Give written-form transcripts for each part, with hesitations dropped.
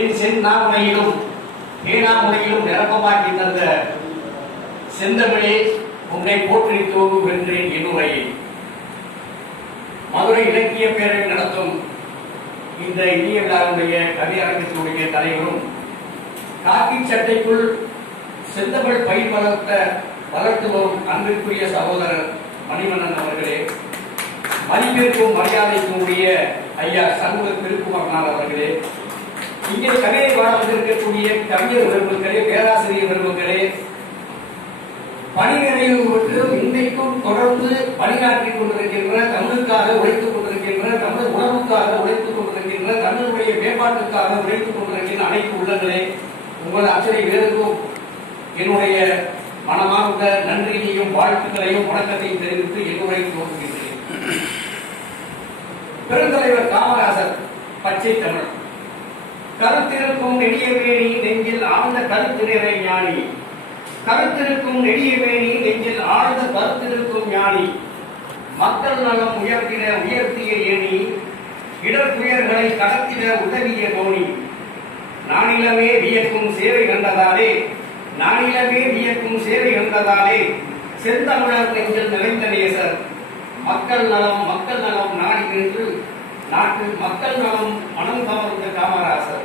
என் செந்நாமுனையிலும் ஏனாமுனையிலும் நிரப்பமாக்கி தந்த செந்தமிழே உன்னை போற்றி தூங்கும் என்றேன் என்னுரையை. மதுரை இலக்கிய பேரவை நடத்தும் இந்த இனிய விழாவுடைய கவியரங்கத்தினுடைய தலைவரும் காக்கி சட்டைக்குள் செந்தமிழ் பயிர் வளர்த்து வரும் அன்பிற்குரிய சகோதரர் மணிவண்ணன் அவர்களே, மதிப்பிற்கும் மரியாதைக்கும் உரிய ஐயா சண்முக திருக்குமரனார் அவர்களே, இங்கே கவிதை பாட வந்திருக்கக்கூடிய கவிஞர் பெருமக்களே, பேராசிரியர் பெருமக்களே, பணி நிறைவு மற்றும் இன்றைக்கும் தொடர்ந்து பணியாற்றிக் கொண்டிருக்கின்ற, தமிழுக்காக உழைத்துக் கொண்டிருக்கின்ற, தமிழ் உணர்வுக்காக உழைத்துக் கொண்டிருக்கின்ற, தமிழுடைய மேம்பாட்டுக்காக உழைத்துக் கொண்டிருக்கின்ற அனைத்து உள்ளங்களே, உங்கள் அத்தனை பேருக்கும் என்னுடைய மனமார்ந்த நன்றியையும் வாழ்த்துக்களையும் வணக்கத்தையும் தெரிவித்து என்னுடைய துவங்குகின்றேன். பெருந்தலைவர் காமராசர் பச்சை தமிழ். கருத்திருக்கும் நெடியவேணி நெஞ்சில் ஆழ்ந்த கருத்தினரை ஞானி, கருத்திருக்கும் நெடியவேணி நெஞ்சில் ஆழ்ந்த கருத்திருக்கும் ஞானி, மக்கள் நலம் உயர்த்திய ஏணி, இடர்துயர்களை கடத்திட உதவிய தோணி, நானிலமே வியக்கும் சேவை கண்டதாலே, நானிலமே வியக்கும் சேவை கண்டதாலே, செந்தமிழர் நெஞ்சில் நிறைந்த நேசர், மக்கள் நலம் நாடி நின்று நாட்டு மக்கள் நலம் மனம் கவர்ந்த காமராசர்.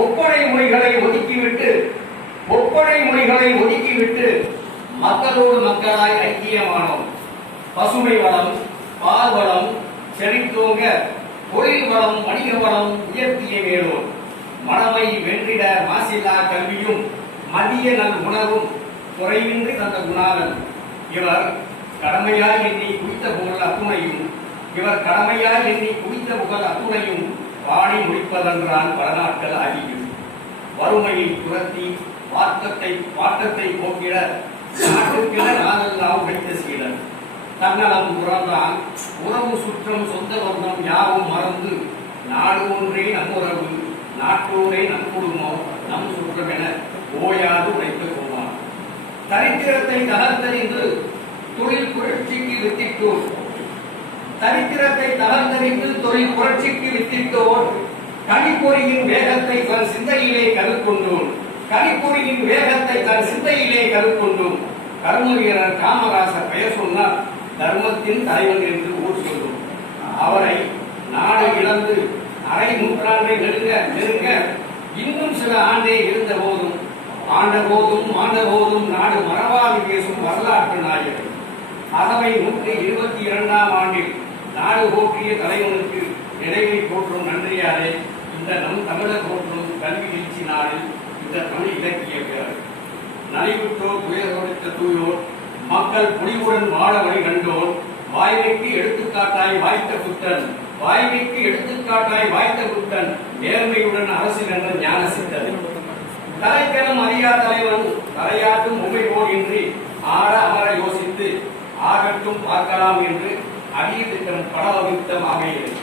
ஒப்படை மொழிகளை ஒதுக்கிவிட்டு மக்களோடு மக்களாய் ஐக்கியமானோம். பசுமை வளம், பால் வளம் செழித்தோங்க, தொழில் வளம், வணிக வளம் உயர்த்திய மேலோர், மனமை வென்றிட மாசில்லா கல்வியும் மதிய நல் உணவும் குறைவின்றி தந்த குணாளன். இவர் கடமையாய் எண்ணி குடித்த புகழ் அத்துணையும் பாடி முடிப்பதென்றான் பல நாட்கள் ஆகியும். வறுமையை துரத்தி வாட்டத்தை போக்கிட நாட்டுக்கிட நாளெல்லாம் வைத்த சீடர். தன்னலம் துறந்தான் உறவு சுற்றம் சொந்த வர்ணம் யாவும் மறந்து, நாடு ஒன்றே நம்முறவு நாட்டோரே நம் குடும்பம் நம் சுற்றம் என ஓயாது உழைத்துக் கொண்டான். தரித்திரத்தை தகர்த்தறிந்து தொழில் புரட்சிக்கு வித்திட்டோர், கணிப்பொறியின் வேகத்தை தன் சிந்தையிலே கருக்கொண்டோம். கர்மவீரர் காமராசர் பெயர் சொன்னார் தர்மத்தின் தலைவன் என்று ஊர் சொல்லும். அவரை நாடு இழந்து அரை நூற்றாண்டை நெருங்க இன்னும் சில ஆண்டே இருந்த போதும் ஆண்டபோதும் நாடு மறவாது பேசும் வரலாற்று நாயகர். அகவை 122ஆம் ஆண்டில் நாடு போற்றிய தலைவனுக்கு நிறைவை போற்றும் நன்றியாலே இந்த நம் தமிழர் போற்றும் கல்வி எழுச்சி நாளில் இந்த தமிழ் இலக்கிய பேரவை நலிவுற்றோர் துயரோடித்த தூயோர், மக்கள் புலிவுடன் வாழ வழி கண்டோர், வாய்மைக்கு எடுத்துக்காட்டாய் வாய்த்த புத்தன் நேர்மையுடன் அரசு என்ற ஞான சித்தன். தலைக்கணம் அறியா தலைவன் தலையாட்டும் உமைவோர் இன்றி ஆட அமர யோசித்து ஆகட்டும் பார்க்கலாம் என்று அரிய திட்டம் படவகுத்தம் அமைகிறது.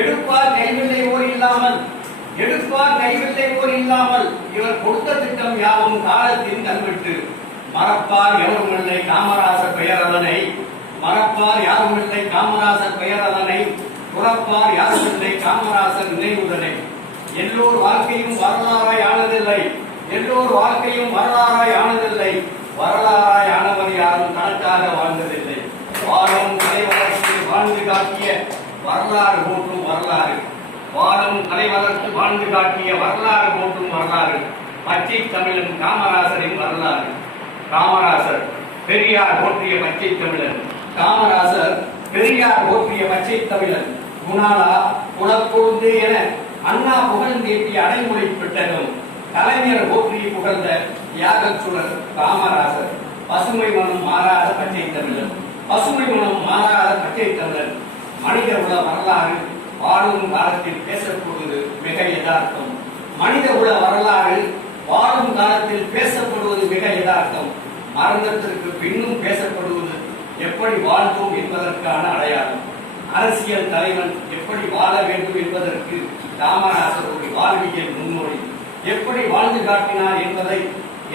எடுப்பார் கைவில்லை ஓர் இல்லாமல் இவர் கொடுத்த திட்டம் யாவும் காலத்தின் கல்வெட்டு. மறப்பார் யாருமில்லை காமராசர் பெயரதனை துறப்பார் யாருமில்லை காமராசர் நினைவுதனை. எல்லோர் வாழ்க்கையும் வரலாறாய் ஆனதில்லை, வரலாறாய் ஆனவர் யாரும் கணக்காக வாழ்ந்ததில்லை. வாழும் தலைவருக்கு வாழ்ந்து காட்டிய வரலாறு போற்றும் வரலாறு பச்சை தமிழன் காமராசரின் வரலாறு. காமராசர் பெரியார் போற்றிய பச்சை தமிழன். குணாலா குலப்பொழுது என அண்ணா புகழ்ந்தேற்றிய அடைமொழி பெட்டகம். கலைஞர் போற்றிய புகழ்ந்த தியாகச்சுடர் காமராசர். பசுமை மனம் மாறாத பச்சை தமிழன். மனித உல வரலாறு வாழும் காலத்தில் பேசப்படுவது மிக யதார்த்தம். மரணத்திற்கு பின்னும் பேசப்படுவது எப்படி வாழ்ந்தோம் என்பதற்கான அடையாளம். அரசியல் தலைவன் எப்படி வாழ வேண்டும் என்பதற்கு காமராசர் ஒரு வாழ்வியல் முன்னோடி. எப்படி வாழ்ந்து காட்டினார் என்பதை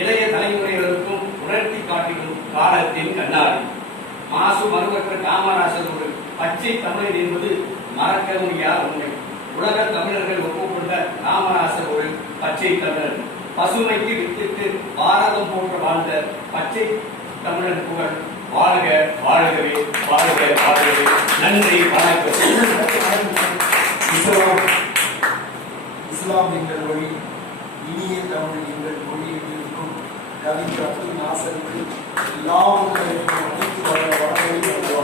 இளைய தலைமுறைகளுக்கும் உணர்த்தி காட்டிடும் காலத்தின் கண்ணாடி. மாசு மறுவற்ற காமராசர் ஒரு பச்சை தமிழர் என்பது மறக்க முடியாத உண்மை. உலக தமிழர்கள் பச்சை தமிழன். பசுமைக்கு வித்திட்டு பாரதம் போன்ற வாழ்ந்த பச்சை தமிழன் புகழ் வாழ்க வாழ்கவே வாழ்க வாழ்கவே. நன்றி வணக்கம். இஸ்லாம் எங்கள் மொழி, இனிய தமிழ் எங்கள் மொழி இருக்கும் கவிஞர் அப்துல் நாசருக்கு எல்லா அனைத்து வளங்களையும்